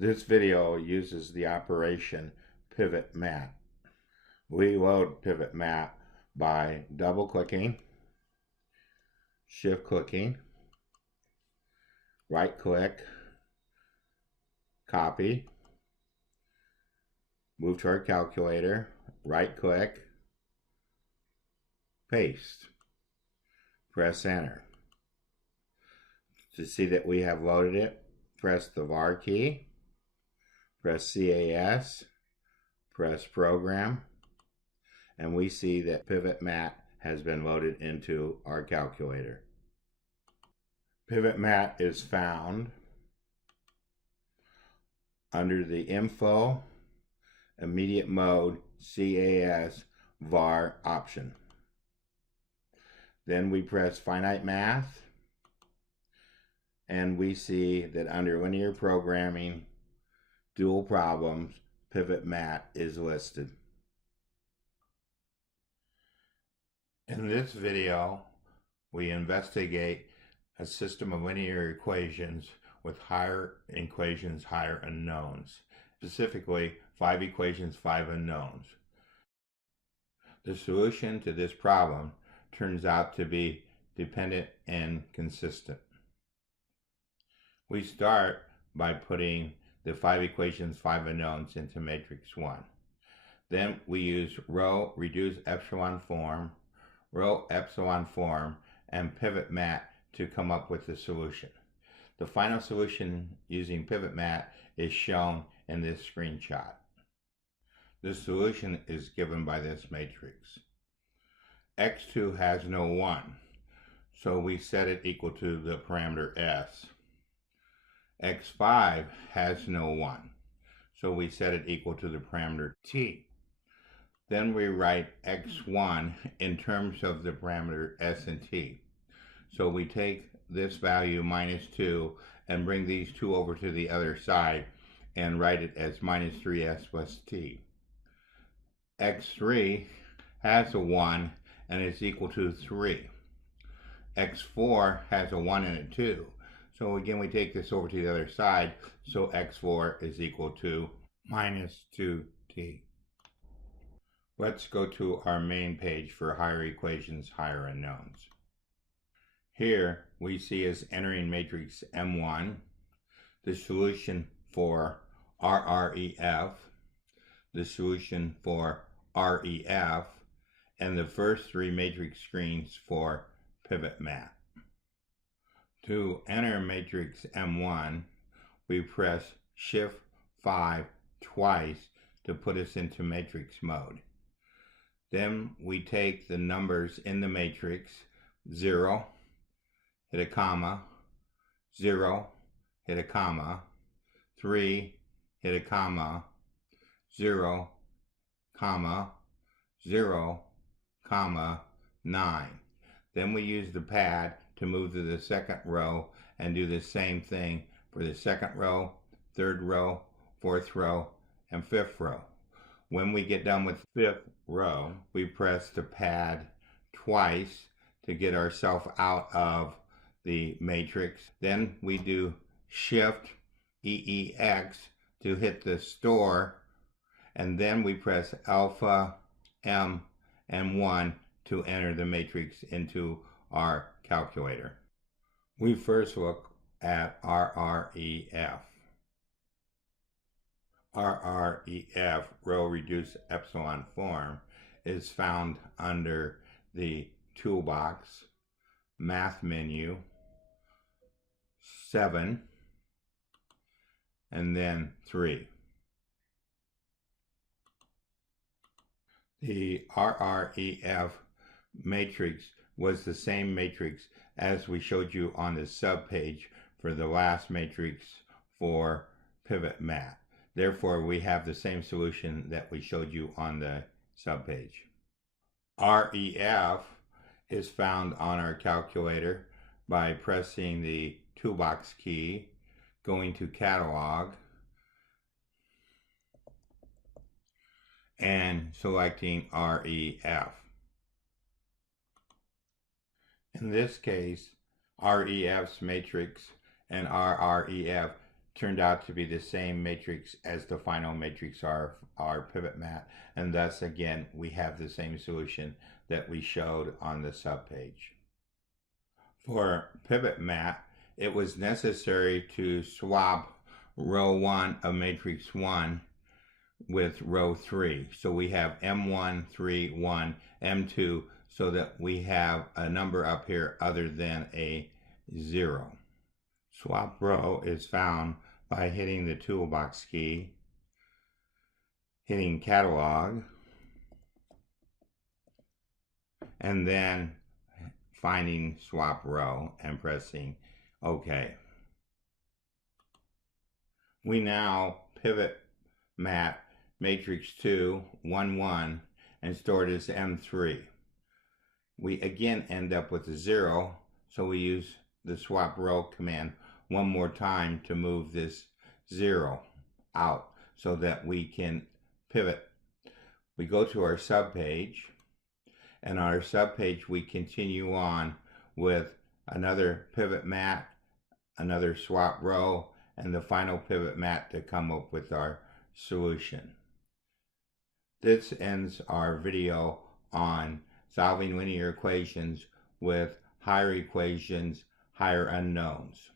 This video uses the operation pivot mat. We load pivot mat by double clicking, shift clicking, right click, copy, move to our calculator, right click, paste, press enter. To see that we have loaded it, press the var key, press CAS, press program, and we see that pivot mat has been loaded into our calculator. Pivot mat is found under the info, immediate mode, CAS, var option. Then we press finite math, and we see that under linear programming, dual problems, pivot mat is listed. In this video, we investigate a system of linear equations with higher equations, higher unknowns. Specifically, 5 equations, 5 unknowns. The solution to this problem turns out to be dependent and consistent. We start by putting the 5 equations, 5 unknowns into matrix 1. Then we use row reduce epsilon form, row epsilon form, and pivot mat to come up with the solution. The final solution using pivot mat is shown in this screenshot. The solution is given by this matrix. x2 has no 1, so we set it equal to the parameter s. x5 has no 1, so we set it equal to the parameter t. Then we write x1 in terms of the parameter s and t. So we take this value minus 2 and bring these two over to the other side and write it as minus 3s plus t. x3 has a 1 and is equal to 3. x4 has a 1 and a 2. So again, we take this over to the other side, so x4 is equal to minus 2t. Let's go to our main page for higher equations, higher unknowns. Here we see as entering matrix M1, the solution for RREF, the solution for REF, and the first 3 matrix screens for pivot mat. To enter matrix M1, we press Shift 5 twice to put us into matrix mode. Then we take the numbers in the matrix, 0, hit a comma, 0, hit a comma, 3, hit a comma, 0, comma, 0, comma, 9. Then we use the pad to move to the second row and do the same thing for the second row, third row, fourth row, and fifth row. When we get done with fifth row, we press the pad twice to get ourselves out of the matrix. Then we do Shift EEX to hit the store, and then we press Alpha M and 1 to enter the matrix into our calculator. We first look at RREF. RREF, row reduced epsilon form, is found under the toolbox, math menu, 7, and then 3. The RREF matrix was the same matrix as we showed you on the subpage for the last matrix for pivot mat. Therefore, we have the same solution that we showed you on the subpage. REF is found on our calculator by pressing the toolbox key, going to catalog, and selecting REF. In this case, REF's matrix and RREF turned out to be the same matrix as the final matrix our pivot mat, and thus again we have the same solution that we showed on the subpage. For pivot mat, it was necessary to swap row 1 of matrix 1 with row 3. So we have M1, 3, 1, M2, so that we have a number up here other than a 0. Swap row is found by hitting the toolbox key, hitting catalog, and then finding swap row and pressing OK. We now pivot mat matrix 2, 1, 1 and store it as M3. We again end up with a 0, so we use the swap row command one more time to move this 0 out so that we can pivot. We go to our subpage, and on our subpage we continue on with another pivot mat, another swap row, and the final pivot mat to come up with our solution. This ends our video on solving linear equations with higher equations, higher unknowns.